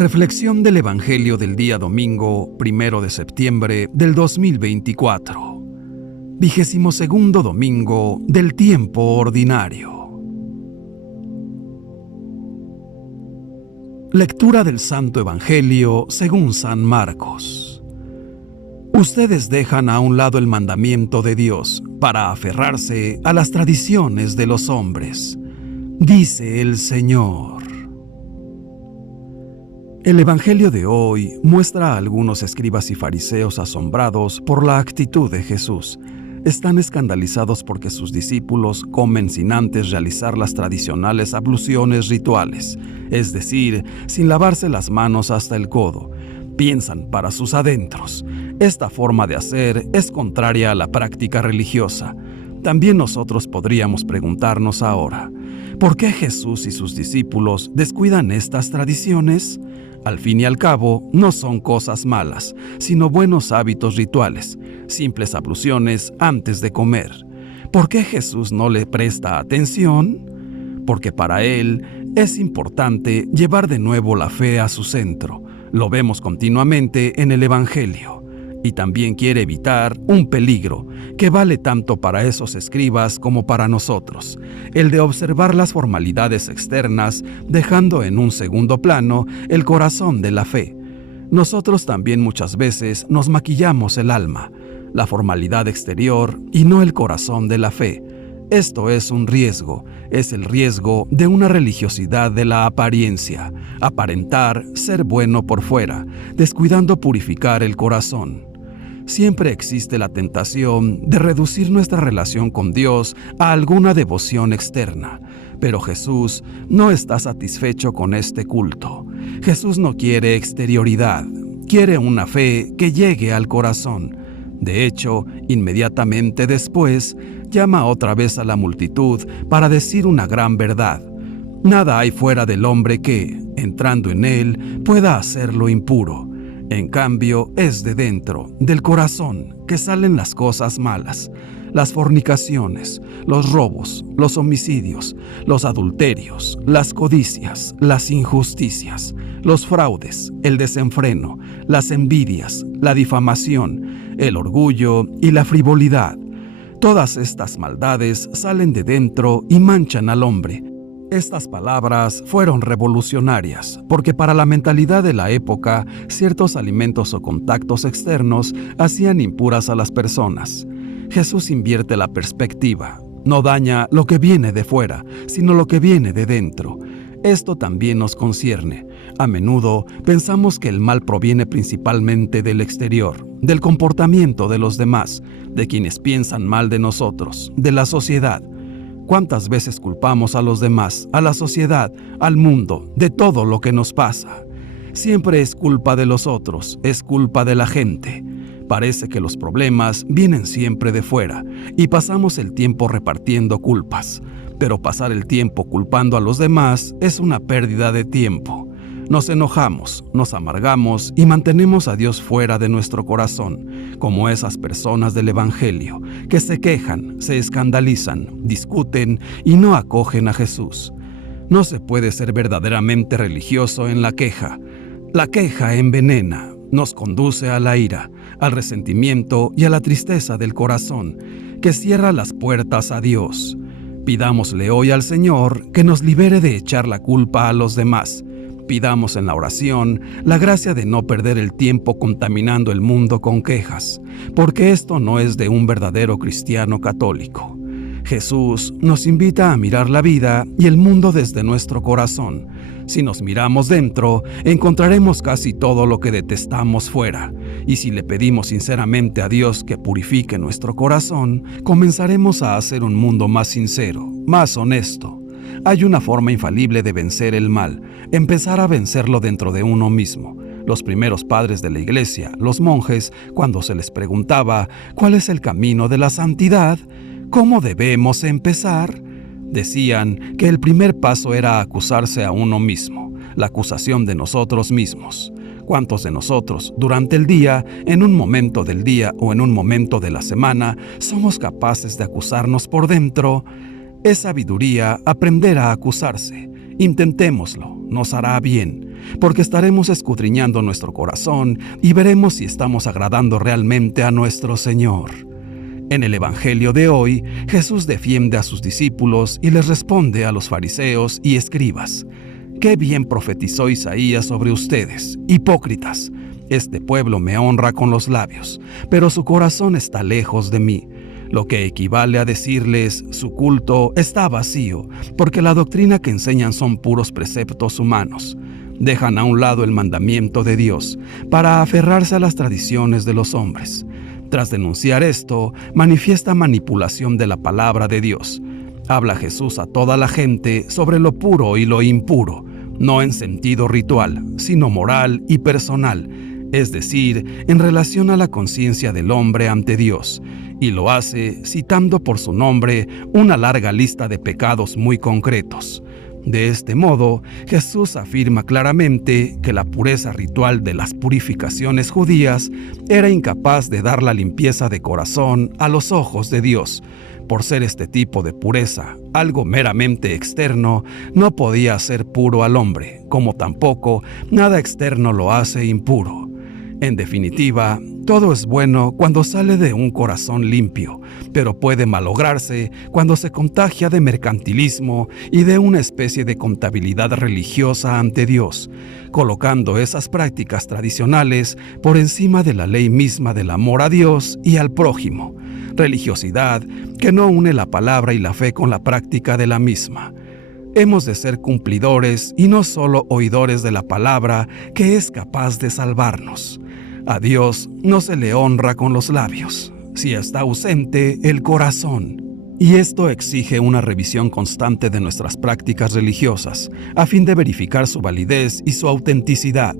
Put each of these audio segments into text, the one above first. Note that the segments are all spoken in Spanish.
Reflexión del Evangelio del día domingo, 1 de septiembre del 2024. 22º domingo del tiempo ordinario. Lectura del Santo Evangelio según San Marcos. Ustedes dejan a un lado el mandamiento de Dios para aferrarse a las tradiciones de los hombres, dice el Señor. El Evangelio de hoy muestra a algunos escribas y fariseos asombrados por la actitud de Jesús. Están escandalizados porque sus discípulos comen sin antes realizar las tradicionales abluciones rituales, es decir, sin lavarse las manos hasta el codo. Piensan para sus adentros: esta forma de hacer es contraria a la práctica religiosa. También nosotros podríamos preguntarnos ahora: ¿por qué Jesús y sus discípulos descuidan estas tradiciones? Al fin y al cabo, no son cosas malas, sino buenos hábitos rituales, simples abluciones antes de comer. ¿Por qué Jesús no le presta atención? Porque para él es importante llevar de nuevo la fe a su centro. Lo vemos continuamente en el Evangelio. Y también quiere evitar un peligro que vale tanto para esos escribas como para nosotros, el de observar las formalidades externas, dejando en un segundo plano el corazón de la fe. Nosotros también muchas veces nos maquillamos el alma, la formalidad exterior y no el corazón de la fe. Esto es un riesgo, es el riesgo de una religiosidad de la apariencia, aparentar ser bueno por fuera, descuidando purificar el corazón. Siempre existe la tentación de reducir nuestra relación con Dios a alguna devoción externa, pero Jesús no está satisfecho con este culto. Jesús no quiere exterioridad, quiere una fe que llegue al corazón. De hecho, inmediatamente después, llama otra vez a la multitud para decir una gran verdad: nada hay fuera del hombre que, entrando en él, pueda hacerlo impuro. En cambio, es de dentro, del corazón, que salen las cosas malas, las fornicaciones, los robos, los homicidios, los adulterios, las codicias, las injusticias, los fraudes, el desenfreno, las envidias, la difamación, el orgullo y la frivolidad. Todas estas maldades salen de dentro y manchan al hombre. Estas palabras fueron revolucionarias, porque para la mentalidad de la época, ciertos alimentos o contactos externos hacían impuras a las personas. Jesús invierte la perspectiva. No daña lo que viene de fuera, sino lo que viene de dentro. Esto también nos concierne. A menudo pensamos que el mal proviene principalmente del exterior, del comportamiento de los demás, de quienes piensan mal de nosotros, de la sociedad. ¿Cuántas veces culpamos a los demás, a la sociedad, al mundo, de todo lo que nos pasa? Siempre es culpa de los otros, es culpa de la gente. Parece que los problemas vienen siempre de fuera y pasamos el tiempo repartiendo culpas. Pero pasar el tiempo culpando a los demás es una pérdida de tiempo. Nos enojamos, nos amargamos y mantenemos a Dios fuera de nuestro corazón, como esas personas del Evangelio, que se quejan, se escandalizan, discuten y no acogen a Jesús. No se puede ser verdaderamente religioso en la queja. La queja envenena, nos conduce a la ira, al resentimiento y a la tristeza del corazón, que cierra las puertas a Dios. Pidámosle hoy al Señor que nos libere de echar la culpa a los demás. Pidamos en la oración la gracia de no perder el tiempo contaminando el mundo con quejas, porque esto no es de un verdadero cristiano católico. Jesús nos invita a mirar la vida y el mundo desde nuestro corazón. Si nos miramos dentro, encontraremos casi todo lo que detestamos fuera. Y si le pedimos sinceramente a Dios que purifique nuestro corazón, comenzaremos a hacer un mundo más sincero, más honesto. Hay una forma infalible de vencer el mal, empezar a vencerlo dentro de uno mismo. Los primeros padres de la Iglesia, los monjes, cuando se les preguntaba ¿cuál es el camino de la santidad? ¿Cómo debemos empezar? Decían que el primer paso era acusarse a uno mismo, la acusación de nosotros mismos. ¿Cuántos de nosotros, durante el día, en un momento del día o en un momento de la semana, somos capaces de acusarnos por dentro? Es sabiduría aprender a acusarse Intentémoslo, nos hará bien, porque estaremos escudriñando nuestro corazón y veremos si estamos agradando realmente a nuestro Señor. En el Evangelio de hoy, Jesús defiende a sus discípulos y les responde a los fariseos y escribas: «Qué bien profetizó Isaías sobre ustedes, hipócritas. Este pueblo me honra con los labios, pero su corazón está lejos de mí». Lo que equivale a decirles: su culto está vacío, porque la doctrina que enseñan son puros preceptos humanos. Dejan a un lado el mandamiento de Dios para aferrarse a las tradiciones de los hombres. Tras denunciar esto, manifiesta manipulación de la palabra de Dios. Habla Jesús a toda la gente sobre lo puro y lo impuro, no en sentido ritual, sino moral y personal, es decir, en relación a la conciencia del hombre ante Dios, y lo hace citando por su nombre una larga lista de pecados muy concretos. De este modo, Jesús afirma claramente que la pureza ritual de las purificaciones judías era incapaz de dar la limpieza de corazón a los ojos de Dios. Por ser este tipo de pureza algo meramente externo, no podía hacer puro al hombre, como tampoco nada externo lo hace impuro. En definitiva, todo es bueno cuando sale de un corazón limpio, pero puede malograrse cuando se contagia de mercantilismo y de una especie de contabilidad religiosa ante Dios, colocando esas prácticas tradicionales por encima de la ley misma del amor a Dios y al prójimo. Religiosidad que no une la palabra y la fe con la práctica de la misma. Hemos de ser cumplidores y no solo oidores de la palabra que es capaz de salvarnos. A Dios no se le honra con los labios, si está ausente el corazón. Y esto exige una revisión constante de nuestras prácticas religiosas, a fin de verificar su validez y su autenticidad.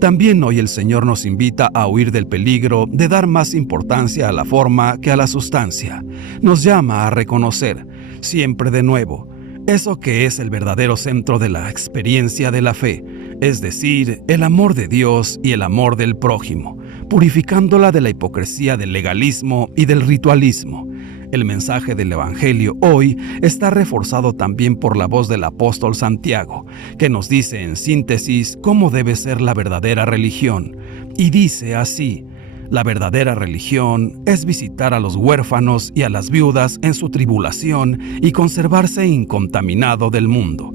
También hoy el Señor nos invita a huir del peligro de dar más importancia a la forma que a la sustancia. Nos llama a reconocer, siempre de nuevo, eso que es el verdadero centro de la experiencia de la fe, es decir, el amor de Dios y el amor del prójimo, purificándola de la hipocresía del legalismo y del ritualismo. El mensaje del Evangelio hoy está reforzado también por la voz del apóstol Santiago, que nos dice en síntesis cómo debe ser la verdadera religión. Y dice así: la verdadera religión es visitar a los huérfanos y a las viudas en su tribulación y conservarse incontaminado del mundo.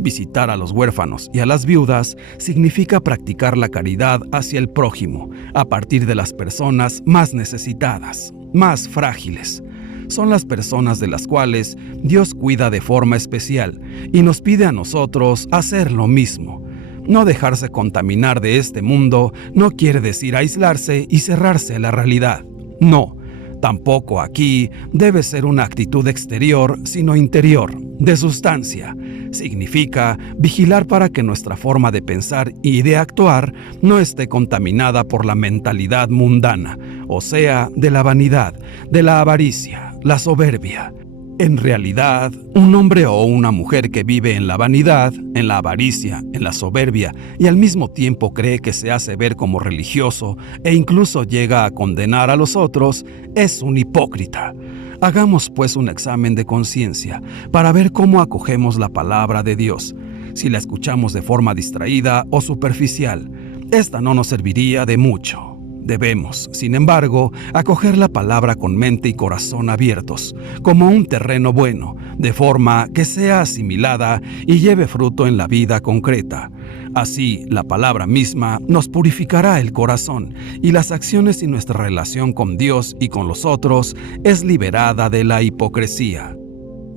Visitar a los huérfanos y a las viudas significa practicar la caridad hacia el prójimo, a partir de las personas más necesitadas, más frágiles. Son las personas de las cuales Dios cuida de forma especial y nos pide a nosotros hacer lo mismo. No dejarse contaminar de este mundo no quiere decir aislarse y cerrarse a la realidad. No, tampoco aquí debe ser una actitud exterior, sino interior, de sustancia. Significa vigilar para que nuestra forma de pensar y de actuar no esté contaminada por la mentalidad mundana, o sea, de la vanidad, de la avaricia, la soberbia. En realidad, un hombre o una mujer que vive en la vanidad, en la avaricia, en la soberbia y al mismo tiempo cree que se hace ver como religioso e incluso llega a condenar a los otros, es un hipócrita. Hagamos pues un examen de conciencia para ver cómo acogemos la palabra de Dios. Si la escuchamos de forma distraída o superficial, esta no nos serviría de mucho. Debemos, sin embargo, acoger la palabra con mente y corazón abiertos, como un terreno bueno, de forma que sea asimilada y lleve fruto en la vida concreta. Así, la palabra misma nos purificará el corazón y las acciones y nuestra relación con Dios y con los otros es liberada de la hipocresía.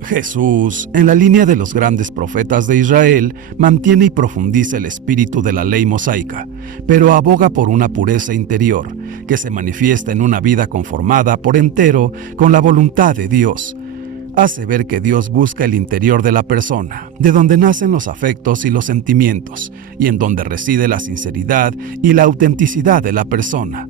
Jesús, en la línea de los grandes profetas de Israel, mantiene y profundiza el espíritu de la ley mosaica, pero aboga por una pureza interior, que se manifiesta en una vida conformada por entero con la voluntad de Dios. Hace ver que Dios busca el interior de la persona, de donde nacen los afectos y los sentimientos, y en donde reside la sinceridad y la autenticidad de la persona.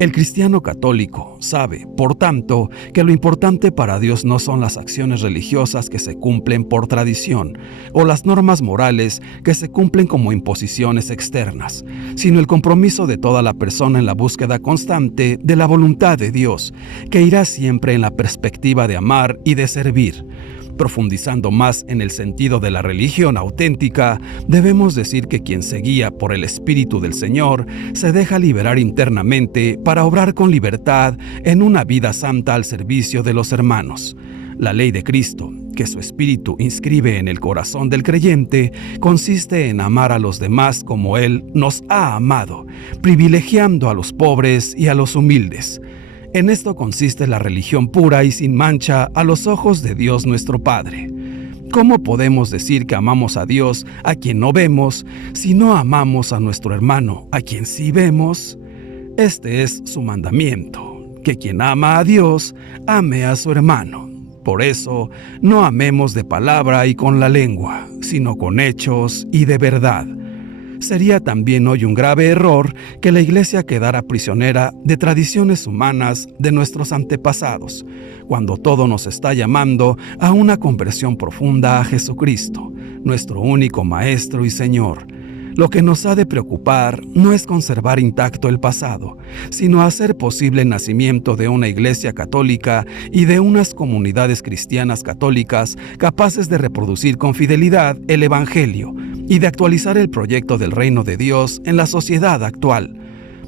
El cristiano católico sabe, por tanto, que lo importante para Dios no son las acciones religiosas que se cumplen por tradición o las normas morales que se cumplen como imposiciones externas, sino el compromiso de toda la persona en la búsqueda constante de la voluntad de Dios, que irá siempre en la perspectiva de amar y de servir. profundizando más en el sentido de la religión auténtica, debemos decir que quien se guía por el Espíritu del Señor se deja liberar internamente para obrar con libertad en una vida santa al servicio de los hermanos. La ley de Cristo, que su Espíritu inscribe en el corazón del creyente, consiste en amar a los demás como Él nos ha amado, privilegiando a los pobres y a los humildes. En esto consiste la religión pura y sin mancha a los ojos de Dios nuestro Padre. ¿Cómo podemos decir que amamos a Dios a quien no vemos, si no amamos a nuestro hermano a quien sí vemos? Este es su mandamiento, que quien ama a Dios, ame a su hermano. Por eso, no amemos de palabra y con la lengua, sino con hechos y de verdad. Sería también hoy un grave error que la Iglesia quedara prisionera de tradiciones humanas de nuestros antepasados, cuando todo nos está llamando a una conversión profunda a Jesucristo, nuestro único Maestro y Señor. Lo que nos ha de preocupar no es conservar intacto el pasado, sino hacer posible el nacimiento de una iglesia católica y de unas comunidades cristianas católicas capaces de reproducir con fidelidad el Evangelio y de actualizar el proyecto del reino de Dios en la sociedad actual.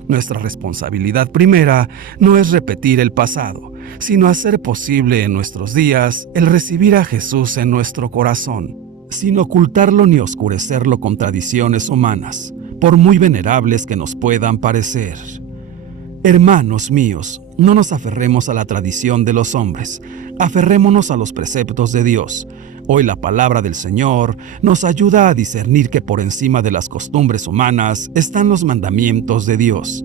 Nuestra responsabilidad primera no es repetir el pasado, sino hacer posible en nuestros días el recibir a Jesús en nuestro corazón, sin ocultarlo ni oscurecerlo con tradiciones humanas, por muy venerables que nos puedan parecer. Hermanos míos, no nos aferremos a la tradición de los hombres, aferrémonos a los preceptos de Dios. Hoy la palabra del Señor nos ayuda a discernir que por encima de las costumbres humanas están los mandamientos de Dios.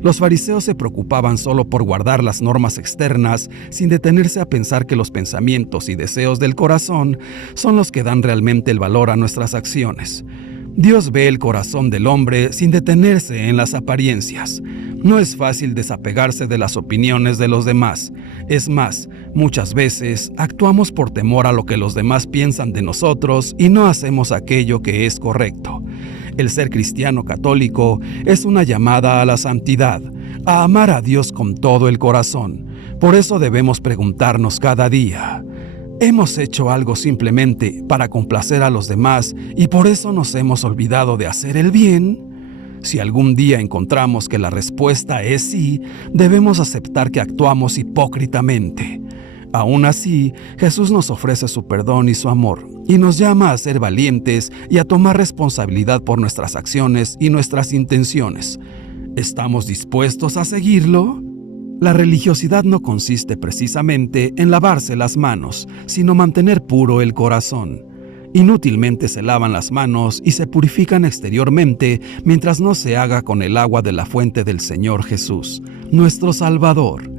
Los fariseos se preocupaban solo por guardar las normas externas, sin detenerse a pensar que los pensamientos y deseos del corazón son los que dan realmente el valor a nuestras acciones. Dios ve el corazón del hombre sin detenerse en las apariencias. No es fácil desapegarse de las opiniones de los demás. Es más, muchas veces actuamos por temor a lo que los demás piensan de nosotros y no hacemos aquello que es correcto. El ser cristiano católico es una llamada a la santidad, a amar a Dios con todo el corazón. Por eso debemos preguntarnos cada día: ¿hemos hecho algo simplemente para complacer a los demás y por eso nos hemos olvidado de hacer el bien? Si algún día encontramos que la respuesta es sí, debemos aceptar que actuamos hipócritamente. Aún así, Jesús nos ofrece su perdón y su amor, y nos llama a ser valientes y a tomar responsabilidad por nuestras acciones y nuestras intenciones. ¿Estamos dispuestos a seguirlo? La religiosidad no consiste precisamente en lavarse las manos, sino mantener puro el corazón. Inútilmente se lavan las manos y se purifican exteriormente mientras no se haga con el agua de la fuente del Señor Jesús, nuestro Salvador.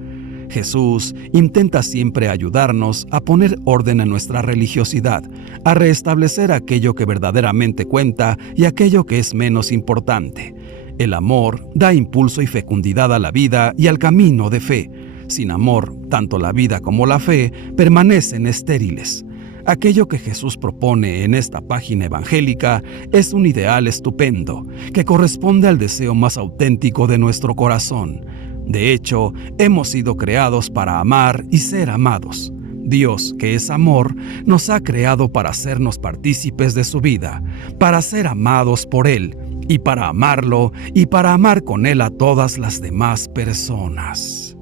Jesús intenta siempre ayudarnos a poner orden en nuestra religiosidad, a restablecer aquello que verdaderamente cuenta y aquello que es menos importante. El amor da impulso y fecundidad a la vida y al camino de fe. Sin amor, tanto la vida como la fe permanecen estériles. Aquello que Jesús propone en esta página evangélica es un ideal estupendo, que corresponde al deseo más auténtico de nuestro corazón. De hecho, hemos sido creados para amar y ser amados. Dios, que es amor, nos ha creado para hacernos partícipes de su vida, para ser amados por Él, y para amarlo y para amar con Él a todas las demás personas.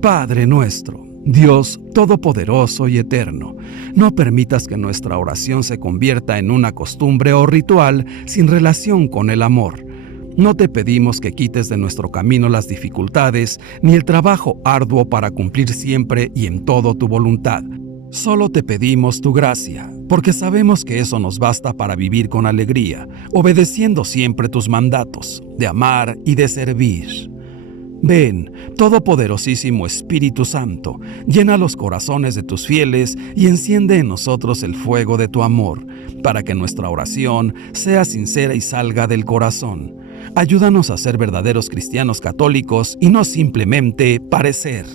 Padre nuestro, Dios todopoderoso y eterno, no permitas que nuestra oración se convierta en una costumbre o ritual sin relación con el amor. No te pedimos que quites de nuestro camino las dificultades ni el trabajo arduo para cumplir siempre y en todo tu voluntad. Solo te pedimos tu gracia, porque sabemos que eso nos basta para vivir con alegría, obedeciendo siempre tus mandatos, de amar y de servir. Ven, todopoderosísimo Espíritu Santo, llena los corazones de tus fieles y enciende en nosotros el fuego de tu amor, para que nuestra oración sea sincera y salga del corazón. Ayúdanos a ser verdaderos cristianos católicos y no simplemente parecer.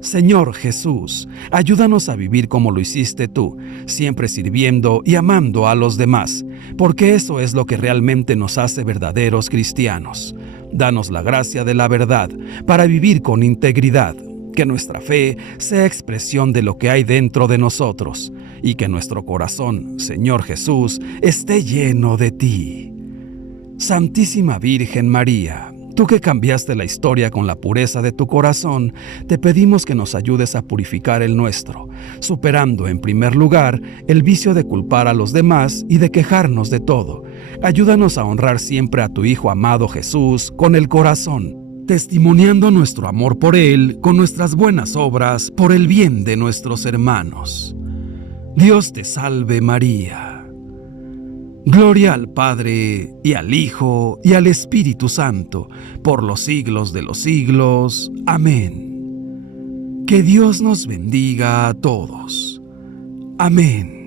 Señor Jesús, ayúdanos a vivir como lo hiciste tú, siempre sirviendo y amando a los demás, porque eso es lo que realmente nos hace verdaderos cristianos. Danos la gracia de la verdad para vivir con integridad. Que nuestra fe sea expresión de lo que hay dentro de nosotros y que nuestro corazón, Señor Jesús, esté lleno de ti. Santísima Virgen María, tú que cambiaste la historia con la pureza de tu corazón, te pedimos que nos ayudes a purificar el nuestro, superando en primer lugar el vicio de culpar a los demás y de quejarnos de todo. Ayúdanos a honrar siempre a tu Hijo amado Jesús con el corazón, testimoniando nuestro amor por Él con nuestras buenas obras por el bien de nuestros hermanos. Dios te salve María. Gloria al Padre, y al Hijo, y al Espíritu Santo, por los siglos de los siglos. Amén. Que Dios nos bendiga a todos. Amén.